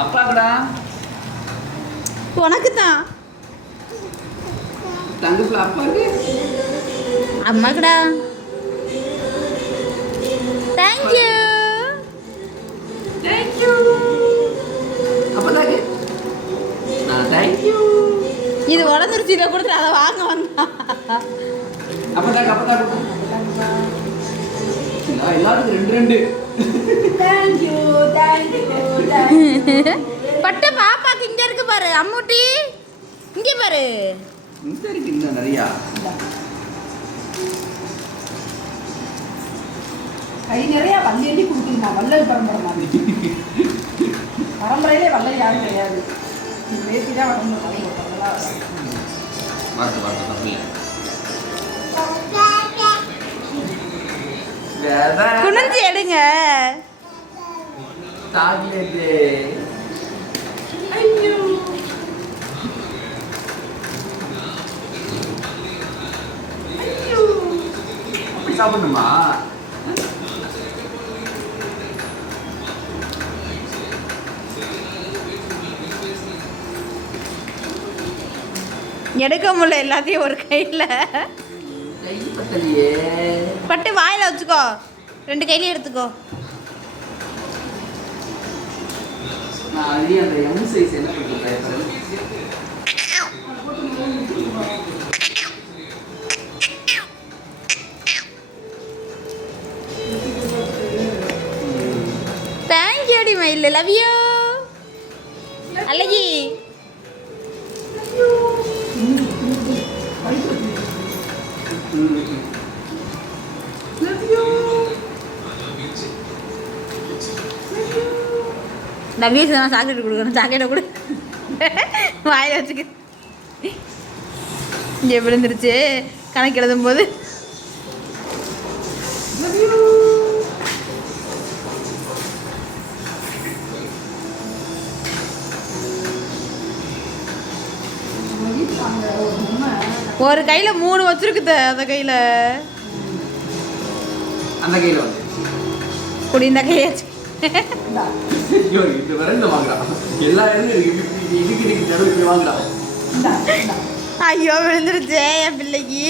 அப்பாடா உனக்கு தான் தங்கப்புல அப்பாக்கு அம்மாக்குடா. தேங்க்யூ தேங்க்யூ அப்பதாக்கு தேங்க்யூ. இது உடஞ்சிருச்சு, இதை கொடுத்து அதை வாங்க வந்தா. அப்பதாக்கு எல்லாத்துக்கும் ரெண்டு ரெண்டு. தேங்க்யூ பட்டு பாப்பாக்கு இங்க இருக்கு பாரு அம்முட்டி, இங்க பாரு. இந்த இருக்கு இன்னும் நிறையா. கை நிறைய வள்ளி கொடுக்குமா, வள்ளல் பரம்பரை மாதிரி. பரம்பரையிலே வள்ளல் யாரும் கிடையாது. பேத்தி தான் வரணும். குனிஞ்சு எடுங்க. சாக்லேட்டு. ஐயோ அப்படி சாப்பிடணுமா? எடுக்க முடியல எல்லாத்தையும் ஒரு கையில். கை பத்தலையே. பட்டு வாயில் வச்சுக்கோ, ரெண்டு கையிலையும் எடுத்துக்கோ. நான் அதே அந்த எம் சைஸ் என்ன பண்ணுறேன். தேங்க்யூ டி மயில், லவ் யூ அழகி. நவ்யூஸ் தான் சாக்லேட் கொடுக்கணும், சாக்லேட்டை கொடு. வாயில் வச்சுக்க. இங்கே விழுந்துருச்சு கணக்கு எழுதும் போது. ஒரு கையில் 3 வச்சிருக்குது, அந்த கையில் அந்த கையில் வந்து குடி, இந்த கையாச்சு. இந்த விரல்ல வாங்குறா. எல்லா இதுக்கு இதுக்கு நடுவில் வாங்குறா. ஐயோ விழுந்துருச்சே என் பிள்ளைக்கு.